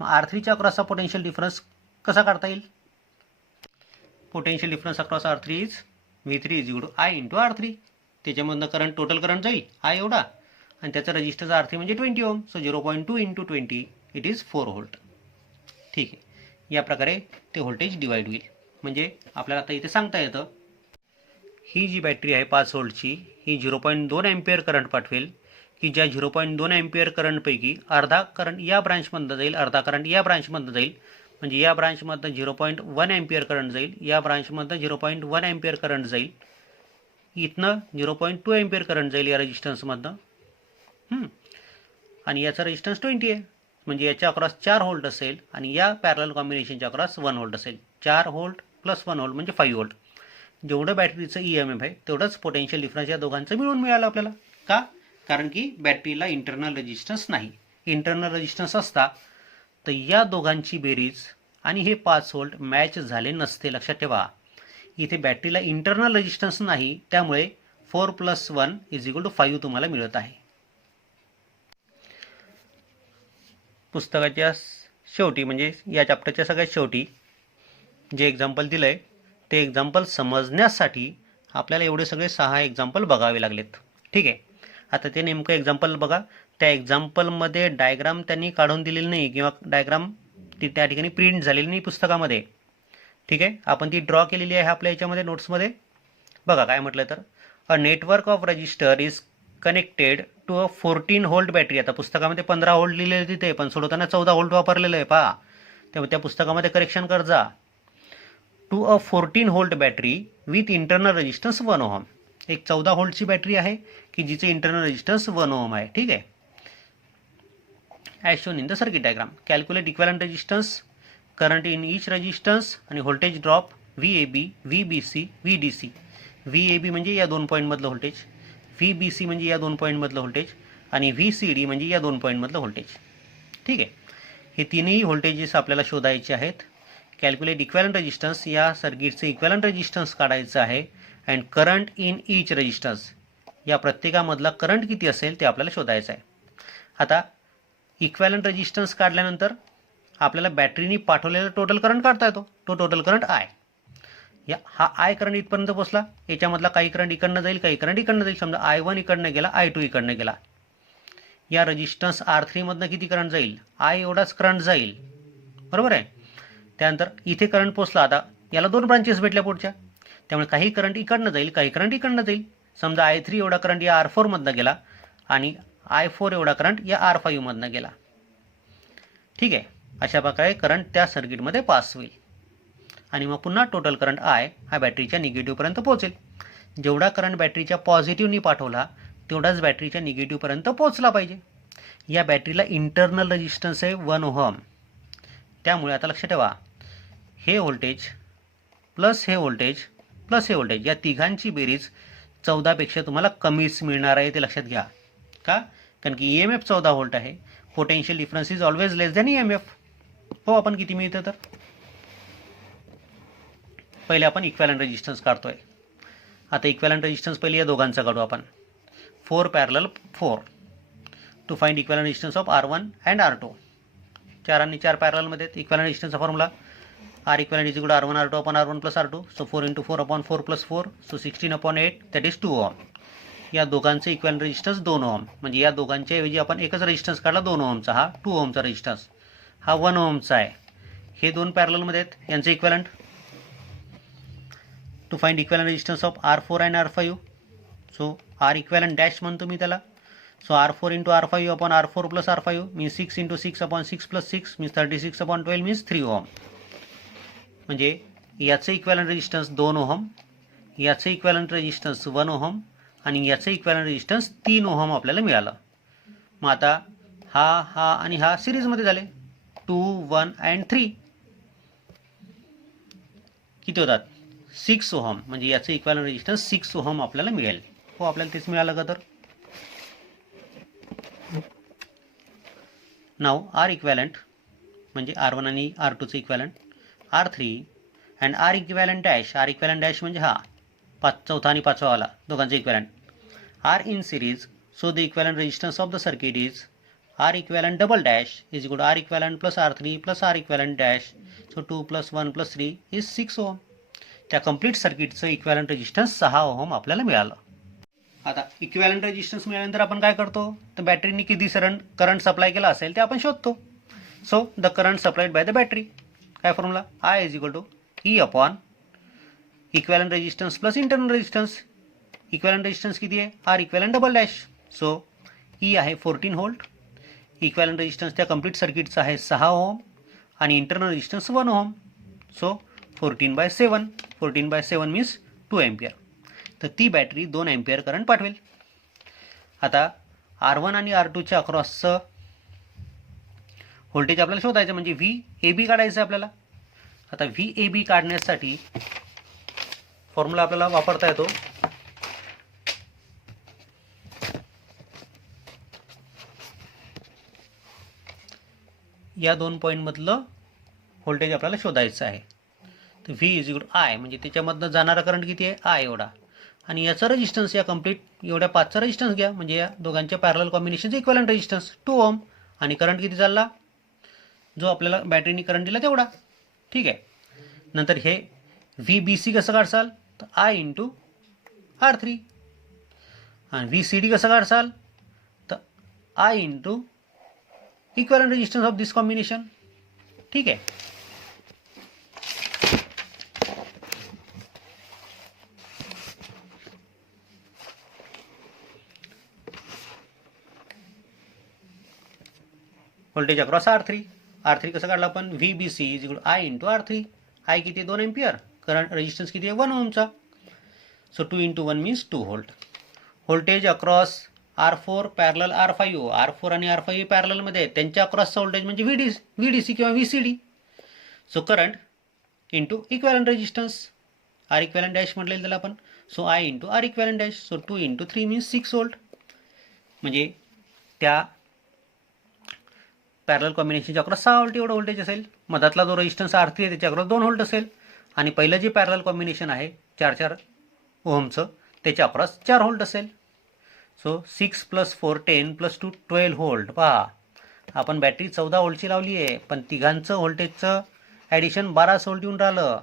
मग R3 च्या अक्रॉसचा पोटेन्शियल डिफरन्स कसा काढता येईल? Potential difference across R3 is V3 is equal to I into R3. त्याच्यामधनं करंट, टोटल करंट जाईल I एवढा, आणि त्याचा रजिस्टन्स R3 म्हणजे 20 ohm. So 0.2 into 20 it is 4 volt. ठीक आहे, या प्रकारे ते व्होल्टेज डिवाइड होईल. म्हणजे आपल्याला आता इथे सांगता येतं, ही जी बॅटरी आहे 5 व्होल्टची, ही 0.2 एम्पियर करंट पाठवेल, की ज्या 0.2 एम्पियर करंटपैकी अर्धा करंट या ब्रांचमधनं जाईल, अर्धा करंट या ब्रांचमधनं जाईल. म्हणजे या ब्रांचमधनं 0.1 एम्पियर करंट जाईल, या ब्रांचमधनं 0.1 एम्पियर करंट जाईल, इथनं 0.2 एम्पियर करंट जाईल या रजिस्टन्समधनं, आणि याचा रेजिस्टन्स 20 आहे. म्हणजे याच्या अक्रॉस 4 व्होल्ट असेल, आणि या पॅरलल कॉम्बिनेशनच्या अक्रॉस 1 व्होल्ट असेल. 4 व्होल्ट प्लस 1 व्होल्ट म्हणजे 5 व्होल्ट. जेवढं बॅटरीचं EMF आहे तेवढंच पोटेन्शियल डिफरन्स या दोघांचं मिळून मिळालं आपल्याला. का? कारण की बॅटरीला इंटरनल रेजिस्टन्स नाही. इंटरनल रेजिस्टन्स असता तर या दोघांची बेरीज आणि हे 5 व्होल्ट मॅच झाले नसते. लक्षात ठेवा, इथे बॅटरीला इंटरनल रेजिस्टन्स नाही, त्यामुळे 4 + 1 इज इक्वल टू 5 तुम्हाला मिळत आहे. पुस्तकाच्या शेवटी, म्हणजे या चॅप्टरच्या सगळ्यात शेवटी जे एक्झाम्पल दिलं आहे ते एक्झाम्पल समजण्यासाठी आपल्याला एवढे सगळे 6 एक्झाम्पल बघावे लागलेत. ठीक आहे, आता ते नेमकं एक्झाम्पल बघा. त्या एक्झाम्पलमध्ये डायग्राम त्यांनी काढून दिलेली नाही, किंवा डायग्राम ती त्या ठिकाणी प्रिंट झालेली नाही पुस्तकामध्ये. ठीक आहे, आपण ती ड्रॉ केलेली आहे आपल्या याच्यामध्ये नोट्समध्ये. बघा काय म्हटलं तर, a network of resistor is connected to a 14 volt battery. आता पुस्तकामध्ये 15 व्होल्ट लिहिलेलं तिथे, पण सोडवताना 14 व्होल्ट वापरलेलं आहे. पहा, तेव्हा त्या पुस्तकामध्ये करेक्शन कर जा. To a 14 volt battery with internal resistance 1 ohm. एक 14 व्होल्टची बॅटरी आहे की जिचे इंटरनल रेजिस्टन्स 1 ओहम आहे. ठीक आहे, as shown in the circuit diagram. Calculate equivalent resistance, current in each resistance, आणि voltage drop VAB, VBC, VDC. VAB म्हणजे या 2 पॉईंटमधलं व्होल्टेज, VBC म्हणजे या 2 पॉईंटमधलं व्होल्टेज, आणि VCD म्हणजे या 2 पॉईंटमधलं व्होल्टेज. ठीक आहे, हे तिन्ही व्होल्टेजेस आपल्याला शोधायचे आहेत. कॅल्क्युलेट इक्विव्हॅलेंट रेजिस्टन्स, या सर्किटचे इक्विव्हॅलेंट रेजिस्टन्स काढायचं आहे. And current in each resistance, या प्रत्येकामधला करंट किती असेल ते आपल्याला शोधायचं आहे. आता इक्विव्हॅलेंट रेजिस्टन्स काढल्यानंतर आपल्याला बॅटरीनी पाठवलेला टोटल करंट काढता येतो. तो टोटल करंट I. हा I करंट इथपर्यंत पोहोचला, याच्यामधला काही करंट इकडनं जाईल, काही करंट इकडनं जाईल. समजा I1 इकडनं गेला, I2 इकडनं गेला. या रेजिस्टन्स R3 मधनं किती करंट जाईल? I एवढाच करंट जाईल, बरोबर आहे. त्यानंतर इथे करंट पोचला. आता याला 2 ब्रांचेस भेटल्या पुढच्या, त्यामुळे काही करंट इकडनं जाईल, काही करंट इकडनं जाईल. समजा I3 एवढा करंट या R4 मधनं गेला, आणि I4 एवढा करंट या R5 मधनं गेला. ठीक आहे, अशा प्रकारे करंट त्या सर्किटमध्ये पास होईल, आणि मग पुन्हा टोटल करंट I हा बॅटरीच्या निगेटिव्हपर्यंत पोहोचेल. जेवढा करंट बॅटरीच्या पॉझिटिव्हनी पाठवला तेवढाच बॅटरीच्या निगेटिव्हपर्यंत पोहोचला पाहिजे. या बॅटरीला इंटरनल रेजिस्टन्स आहे 1 ओहम. त्यामुळे आता लक्षात ठेवा, हे व्होल्टेज प्लस हे व्होल्टेज प्लस हे व्होल्टेज, या तिघांची बेरीज 14 पेक्षा तुम्हाला कमीच मिळणार आहे, ते लक्षात घ्या. का? कारण की EMF 14 व्होल्ट आहे. Potential difference is always less than EMF. हो, आपण किती मिळतं तर पहिले आपण इक्विव्हॅलेंट रेजिस्टन्स काढतोय. आता इक्विव्हॅलेंट रेजिस्टन्स पहिले या दोघांचा काढू आपण. 4 × 4 to find equivalent resistance of R1 and R2. 4 आणि 4 पॅरलमध्ये इक्विव्हॅलेंट रेजिस्टन्सचा formula R equivalent is equal to R1 R2 upon R1 plus R2. So 4 into 4 upon 4 plus 4. So 16 upon 8, that is 2 ohm. या दोघांचे इक्विव्हॅलेंट रेजिस्टन्स 2 ओहम. म्हणजे या दोघांच्या ऐवजी आपण एकच रेजिस्टन्स काढला 2 ओहमचा. हा 2 ओहमचा रेजिस्टन्स, हा 1 ओहमचा आहे. हे 2 पॅरलमध्ये आहेत, यांचे equivalent. To find equivalent resistance of R4 and R5. So R equivalent dash म्हणतो मी त्याला. So R4 into R5 upon R4 plus R5 means 6 into 6 upon 6 plus 6 means 36 upon 12 means 3 ohm. म्हणजे याचे इक्विव्हॅलेंट रेजिस्टन्स 2 ओहम, याचे equivalent resistance 1 ohm, आणि याचे equivalent resistance 3 ohm आपल्याला मिळालं. मग आता हा आणि हा सिरीजमध्ये झाले, 2, 1 अँड 3 किती होतात? 6 ओहम. म्हणजे याचे इक्विव्हॅलेंट रेजिस्टन्स 6 ओहम आपल्याला मिळेल. हो, आपल्याला तेच मिळालं का तर. नाव R इक्विव्हॅलेंट म्हणजे R1 आणि R2चे equivalent, R3 and R equivalent dash. R equivalent dash म्हणजे हा चौथा आणि पाचवा वाला दोघांचे equivalent. R in series. So the equivalent resistance of the circuit is R equivalent double dash is equal to R equivalent plus R3 plus R equivalent dash. So 2 plus 1 plus 3 is 6 ohm. त्या complete सर्किटचं equivalent resistance 6 ohm आपल्याला मिळालं. आता equivalent resistance मिळाल्यानंतर आपण काय करतो, तर बॅटरीने किती करंट सप्लाय केला असेल ते आपण शोधतो. So the current supplied by the battery, काय formula, I is equal to E upon equivalent resistance plus internal resistance. Equivalent resistance किती आहे, R equivalent double dash. So E आहे 14 व्होल्ट, इक्विव्हॅलंट रेजिस्टन्स त्या कंप्लीट सर्किटचा आहे 6 ohm आणि internal resistance 1 ohm. So 14/7, 14/7 means 2 ampere. तर ती battery 2 ampere current पाठवेल. आता R1 आणि R2च्या अक्रॉसचं व्होल्टेज आपल्याला शोधायचं, म्हणजे VAB काढायचं आपल्याला. आता VAB काढण्यासाठी फॉर्म्युला आपल्याला वापरता येतो. या 2 पॉईंटमधलं व्होल्टेज आपल्याला शोधायचं आहे. तर V is equal to I, म्हणजे त्याच्यामधनं जाणारा करंट किती आहे, आय एवढा. आणि याचा रेजिस्टन्स, या कंप्लीट एवढ्या 5चा रेजिस्टन्स घ्या, म्हणजे या दोघांच्या पॅरलल कॉम्बिनेशनचं इक्विव्हॅलंट रेजिस्टन्स 2 ओम. आणि करंट किती चालला, जो आपल्याला बॅटरीने करंट दिला तेवढा. ठीक आहे. नंतर हे VBC कसं काढसाल, तर आय इंटू R3. आणि VCD कसं काढसाल, तर I into equivalent resistance of this combination. ठीक आहे. व्होल्टेज अक्रॉस R3 कसं काढला आपण, VBC is equal to I into R3. I किती आहे, 2 एम्पियर. करंट रेजिस्टन्स किती आहे, 1 ओमचा. So 2 into 1 means 2 volt. Voltage across R4 parallel R5. R4 आणि R5 पॅरललमध्ये आहेत, त्यांच्या अक्रॉसचा व्होल्टेज म्हणजे VDC किंवा VCD. So current into equivalent resistance, R equivalent dash म्हटलेलं त्याला आपण. So I into R equivalent dash. So 2 into 3 means 6 volt. म्हणजे त्या पॅरलल कॉम्बिनेशनच्या अक्रॉस 6 व्होल्ट एवढं व्होल्टेज असेल. मधातला जो रेजिस्टन्स R3 आहे त्याच्या अक्रॉस 2 व्होल्ट असेल. आणि पहिलं जे पॅरलल कॉम्बिनेशन आहे 4 ओहमचं, त्याच्या अक्रॉस 4 व्होल्ट असेल. So 6 + 4 10 + 2 12 volt. पहा, आपण बॅटरी 14 व्होल्टची लावली आहे, पण तिघांचं व्होल्टेजचं ॲडिशन 12 व्होल्ट येऊन राहिलं.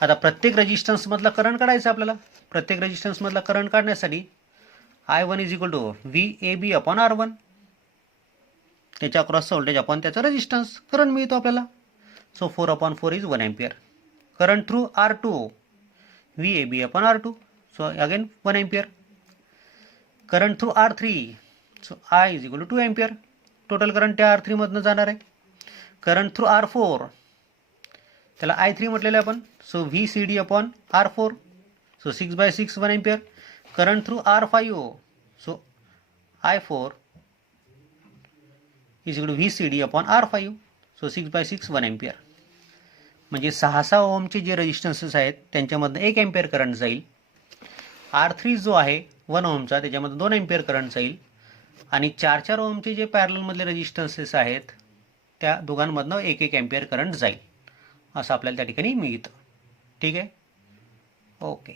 आता प्रत्येक रेजिस्टन्समधला करंट काढायचा आपल्याला. प्रत्येक रेजिस्टन्समधला करंट काढण्यासाठी I1 is equal to VAB upon R1. त्याच्या अक्रॉसचं व्होल्टेज अपॉन त्याचा रेजिस्टन्स, करंट मिळतो आपल्याला. So 4/4 is 1 ampere. Current through R2 VAB upon R2. So again 1 ampere. Current through R3. So I is equal to 2 ampere. Total current त्या R3 मधनं जाणार आहे. Current through R4, त्याला I3 म्हटलेलं आहे आपण. So VCD upon R4. So 6/6 1 ampere. Current through R5. So I4 is equal to VCD upon R5. So 6/6 1 ampere. म्हणजे 6 ओहमचे जे रेजिस्टन्सेस आहेत त्यांच्यामधनं 1 एम्पियर करंट जाईल. R3 जो आहे 1 ओहमचा, त्याच्यामध्ये 2 एम्पियर करंट जाईल. आणि 4 ओहमचे जे पॅरललमधले रेजिस्टन्सेस आहेत त्या दोघांमधनं 1 एम्पियर करंट जाईल, असं आपल्याला त्या ठिकाणी मिळतं. ठीक आहे. ओके.